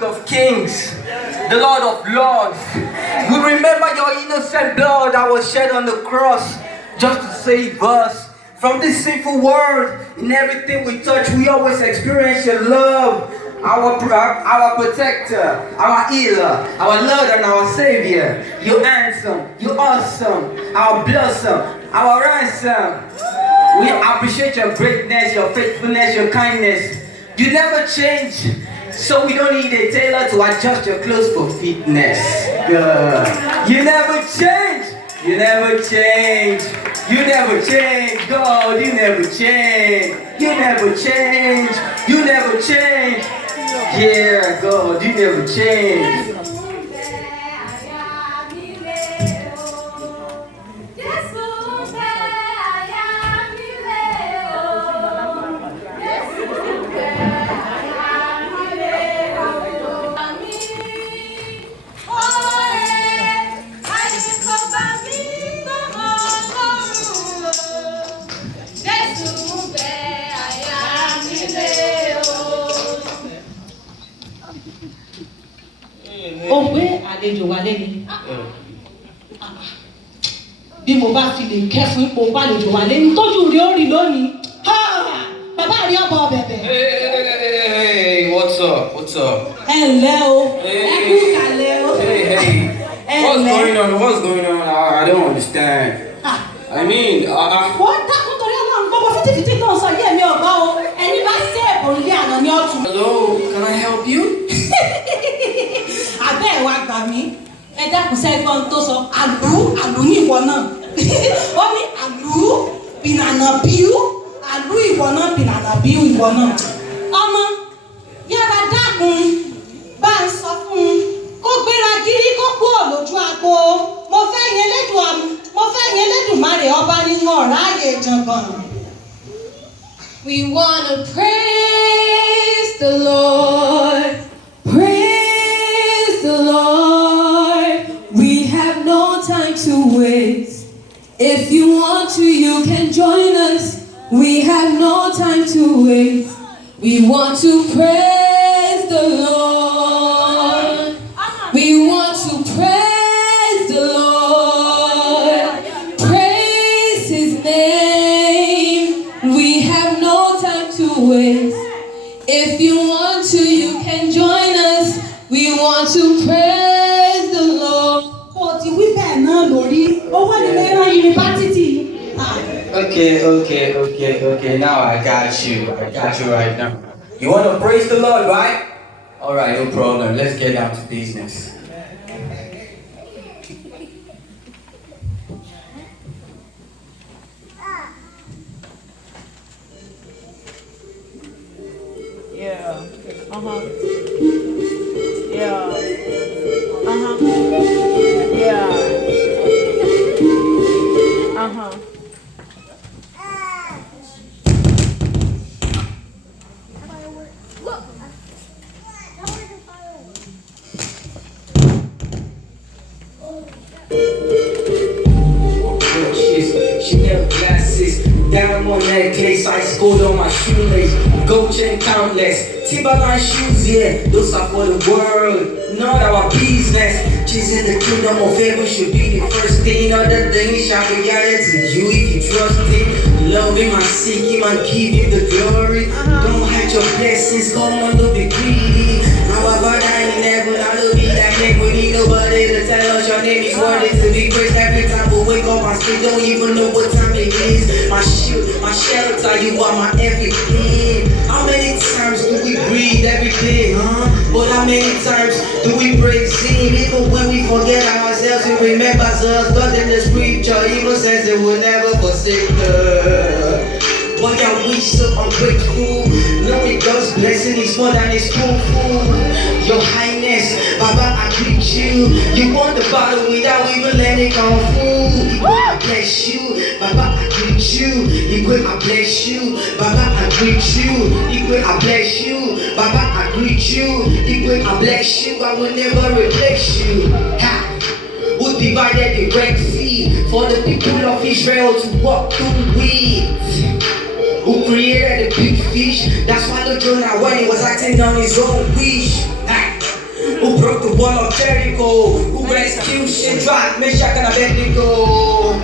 King of Kings, the Lord of Lords. We remember your innocent blood that was shed on the cross just to save us from this sinful world. In everything we touch, we always experience your love. Our protector, our healer, our Lord and our Savior. You handsome, you awesome, our blossom, our ransom. We appreciate your greatness, your faithfulness, your kindness. You never change, so we don't need a tailor to adjust your clothes for fitness. God. You never change, you never change, you never change. God, you never change, you never change, you never change. Yeah, God, you never change. Ó gbé àlejò wa lẹ́ni. Bí mo bá fi lè kẹ́ fún ipò àlejò wa lẹ́ni tójú rí ó rí lónìí. Bàbá rí ọ̀bọ bẹ̀bẹ̀. Hey, what's up? What's up? Ẹ ǹlẹ́ o, ẹ kú kàlẹ̀ o. Hey, what's going on? What's going on? I don't understand. I mean, Wọ́n dákun torí Ọlọ́run gbogbo fìtìfìtì náà sọ yé mi ọ̀gbọ́n o. Ẹni bá ṣe ẹ̀bùn ilé àná ní ọ̀tún. Hello, can I help you? Abẹ́ ẹ̀ wá gbà mí. Ẹ dákun sẹ́gbọ́n tó sọ àlú ní ìwọ náà. Ó ní àlú bìnànà bíú. Àlú ìwọ náà bìnànà bíú ìwọ náà. Ọmọ yára dákun bá ń sọ fún un kó gbéra gírí kó kúrò lójú agbo. Mo fẹ́ yẹn Lédùmarè ọba nínú ọ̀rá ààyè ìjàngbọ̀n. We wanna praise the Lord. Praise the Lord. We have no time to waste. If you want to, you can join us. We have no time to waste. We want to praise the Lord. We want to praise the Lord. Praise His name. We have no time to waste. If you want to, you can join us. We want to praise the Lord. Kò ti wí bẹ́ẹ̀ náà lórí. Ó wà nínú ẹran yunifásitì. Okay. Now I got you right now. You want to praise the Lord, right? All right, no problem. Let's get down to business. Yeah. Yeah. Yeah. Chanel glasses, diamond necklace, ice gold on my shoelace, gold chain countless, Timberland shoes, yeah, those are for the world, not our business. Chasing the kingdom of heaven should be the first thing, other things shall be added to you if you trust Him. Love Him and seek Him and give Him the glory. Don't hide your blessings, come on, don't be greedy. However, dying in heaven, I don't need that name. We need nobody to tell us your name is worthy to be praised. Every time we wake up and sleep, don't even know what time it is. My shield, my shelter, you are my everything. How many times do we breathe every day, huh? But how many times do we praise Him? Even when we forget ourselves, He remembers us. God in the scripture even says He will never forsake us. Boy, I wish so ungrateful. Knowing God's blessing is more than His school food. Your Highness, Baba, I greet you. You won the battle without even letting kung fu. I bless you, Baba, I greet you. Igwe, I bless you, Baba, I greet you. Igwe, I bless you, Baba, I greet you. Igwe, I bless you, I will never replace you. Ha! Who divided the Red Sea for the people of Israel to walk through with? Who created the big fish that swallowed Jonah when he was acting on his own wish? wall of Jericho. Who rescued Shadrach, Meshach, and Abednego?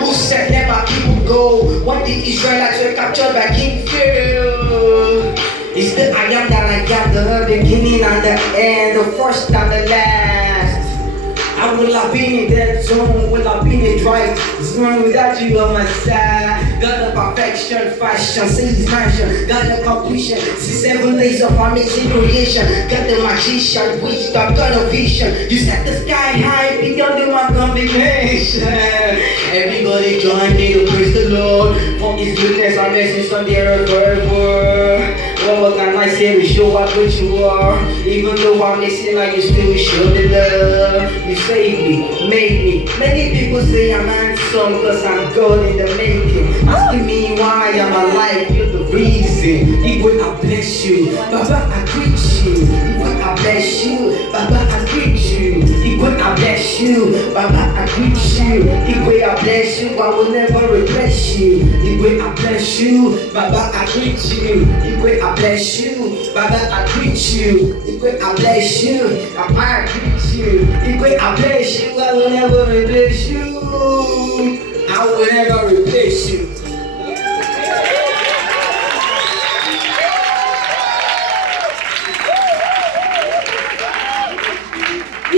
Who said let my people go when the Israelites were captured by King Pharaoh? It's the I am that I am, the beginning and the end, the first and the last. I will have been in that zone, will have been in dry zone without you on my side. God of perfection, fashion, see his mansion. God of completion, see 7 days of amazing creation. God the magician, wisdom, God of vision. You set the sky high beyond the one combination. Everybody join me to praise the Lord for his goodness and mercy on the earth forever. Well, what can I say? We show what good you are. Even though I'm missing, like you still show the love. You saved me, made me. Many people say I'm handsome cause I'm God in the making. Asking me why I'm alive, you're the reason. Igwe, I bless you. Baba, I greet you. Igwe, I bless you. Baba, I greet you. Igwe, I bless you. Baba, I greet you. Igwe, I bless you. I will never replace you. Igwe, I bless you. Baba, I greet you. Igwe, I bless you. Baba, I greet you. Igwe, I bless you. Baba, I greet you. Igwe, I bless you. I will never replace you. I will never replace you.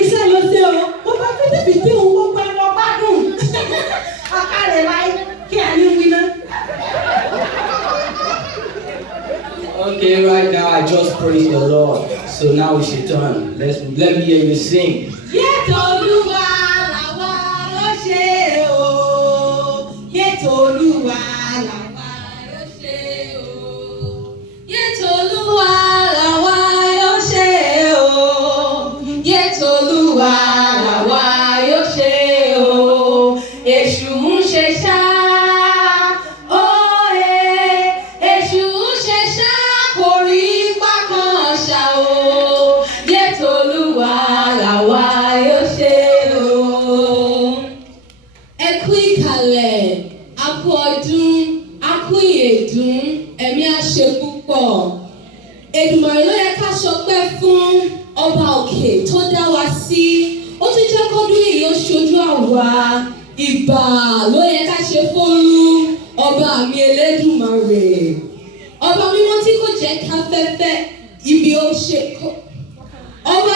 Iṣẹ́ ló ṣe o, ó bá fi débi tí òun kó pẹ́ lọ bá dùn. Ọ̀kadì láì kí a ní wí náà. Okay, right now I just praise the Lord. So now we should turn. Let me hear you sing. Yétò Olúwa làwa ló ṣe o. Yétò Olúwa làwa ló ṣe o. Yétò Olúwa làwa yóò ṣe o. Yétò Olúwa làwa yóò ṣe o. Èṣù ń ṣe ṣá. Èṣù ń ṣe ṣá kò rí ipa kan ṣá o. Yétò Olúwa làwa yóò ṣe o. Ẹ kú ìkàlẹ̀, a kú ọdún, a kú ìyèdún, ẹ̀mí á ṣe púpọ̀. Èdùmàrè ló yẹ ká ṣọpẹ́ fún ọba òkè tó dá wa sí. Ó tún jẹ́ kọ́dún èyí ó ṣojú àwa. Ìbà ló yẹ ká ṣe fóònù ọba mi Elédùmarè. Ọba mímọ́ tí kò jẹ́ ká fẹ́fẹ́ ibi ó ṣe kọ́. Ọba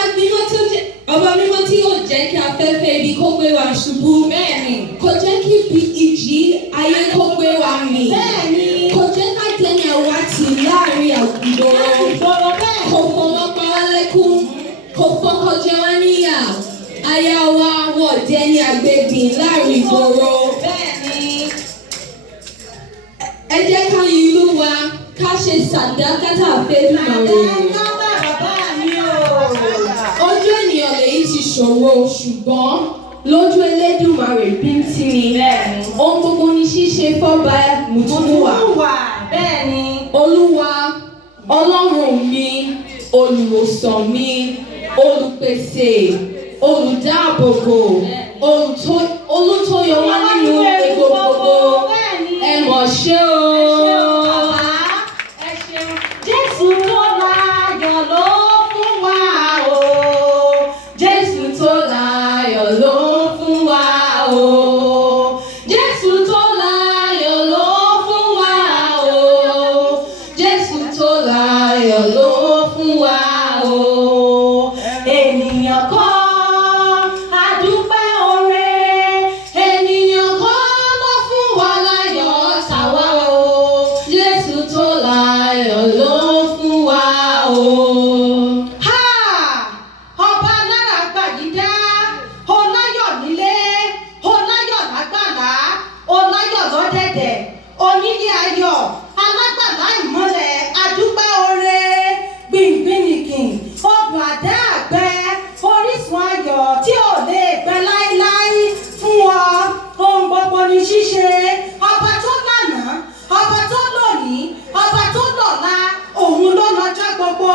mímọ́ tí yóò jẹ́ kí afẹ́fẹ́ ibi kó gbé wa ṣubú. Bẹ́ẹ̀ni. Kò jẹ́ kí ibi ìjì ayé kó gbé wa mì. Bẹ́ẹ̀ni. Kò jẹ́ ká tẹ̀lé àwa tì láàrin àwùjọ. Kò fọwọ́ pa wá lẹ́kún. Kò fọkọ jẹ wá níyà. Aya wa wọ̀ jẹ́ ní agbègbè láàrin ìgboro. Bẹ́ẹ̀ni. Ẹ jẹ́ ká yin ìlú wa ká ṣe sàdákátà f'Èdùmàrè. Ojú ènìyàn lèyí ti ṣòro ṣùgbọ́n lójú Elédùmarè bíntì ni. Ohun gbogbo ni ṣíṣe fọ́ba Mùtúmùwà. Bẹ́ẹ̀ni. Olúwa, Ọlọ́run mi, olùwòsàn mi, olùpèsè, olùdáàbòbò, olùtóyọ wá nínú egbò gbogbo. Ẹ mọ̀ ṣé o. Jésù tó láyọ̀ ló fún wa o. Jésù tó láyọ̀ ló fún wa o. Jésù tó láyọ̀ ló fún wa o. Jésù tó láyọ̀ ló fún wa o. Ènìyàn kọ́ adúpẹ́ oore. Ènìyàn kọ́ ló fún wa láyọ̀ tàwa o. Jésù tó láyọ̀ ló fún wa o. Ha! Ọba lára gbàyídá, ọláyọ̀ nílé, ọláyọ̀ lágbàlá, ọláyọ̀ lọ́dẹ̀dẹ̀, onílé ayọ̀, alágbàlá ìmọ́lẹ̀, adúpẹ́ oore, gbìngbìnìkìn, ọdún àdá àgbẹ̀, orísun ayọ̀ tí ò lè gbẹ láíláí fún ọ, ohun gbogbo ní ṣíṣe, ọba tó lánàá, ọba tó lónìí, ọba tó lọ́la, òun ló lọ́jọ́ gbogbo,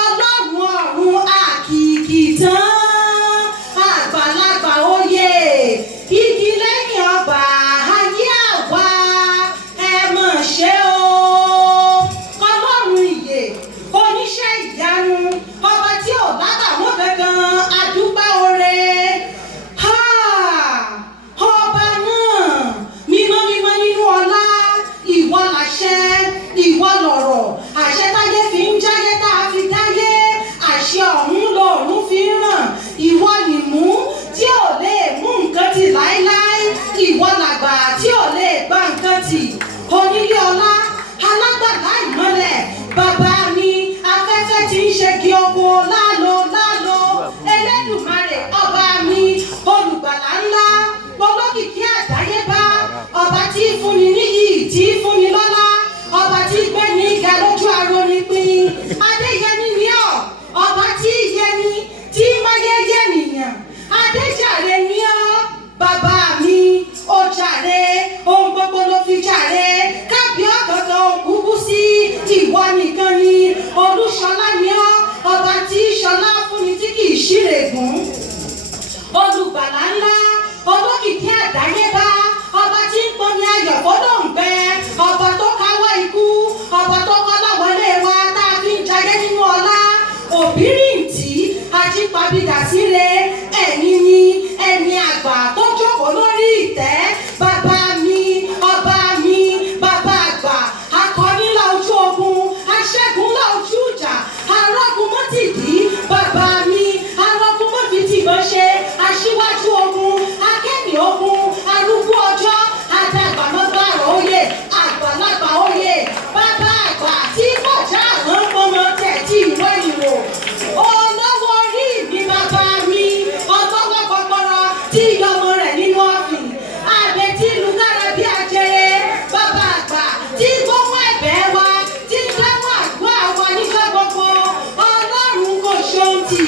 ọlọ́run ọ̀run àkìkì tán, àgbàlagbà oyè, igi lẹ́yìn ọgbà ayé àwa, ẹ mọ̀ ṣe o. Ọlọ́run ìyè, oníṣẹ́ ìyanu, ọba tí ò lábàwọ́n kankan, olókìkí àdáyébá, ọba tí fúnni níyì, tí fúnni lọ́lá, ọba tí gbé ní ìga lójú arónípin. Adéyẹmí ni ọ́, ọba tí yẹni, tí máyé yẹnìyàn. Adéjàre ni ọ́, bàbá mi, ó jàre, ohun gbogbo ló fi jàre. Kábíọ́ kankan òkúkú sí, ìwọ nìkan ni. Olúṣọlá ni ọ́, ọba tí ṣọlá fúnni tí kì í ṣírègùn. Olùgbàlà ńlá, olókìkí àdáyébá, ọba tí ń pọnmi ayọ̀ fọlọ́ǹgbẹ, ọba tó káwọ́ ikú, ọba tó kọ́ láwọlé wa tá a fi ń jayé nínú ọlá. Òbíríǹtì ajípabidà síre, ẹ̀yin ni ẹni àgbà tó jókòó lórí ìtẹ́. Bàbá mi, ọba mi, bàbá àgbà, akọni ńlá ojú ogun, aṣẹ́gun ńlá ojú ìjà, arógun mọ́tìdí. Bàbá mi, arógun mọ́fìtìbọn ṣe, aṣíwájú ogun, akẹ́ni ogun, arúgbó ọjọ́, adàgbà mọ́gbàrọ̀ oyè, àgbàlagbà oyè. Bàbá àgbà tí kọjá àwọn ọmọ tẹ̀ tí ìwé ìwò. Olówó orí mi bàbá mi, ọlọ́wọ́ kọ́kọ́rọ́ tí yọmọ rẹ̀ nínú ọ̀fìn. Àbẹ̀ tí lukára bí ajere. Bàbá àgbà tí gbóhùn ẹ̀bẹ̀ wa, tí dáhùn àdúrà wa nígbà gbogbo. Ọlọ́run kò ṣohun tì.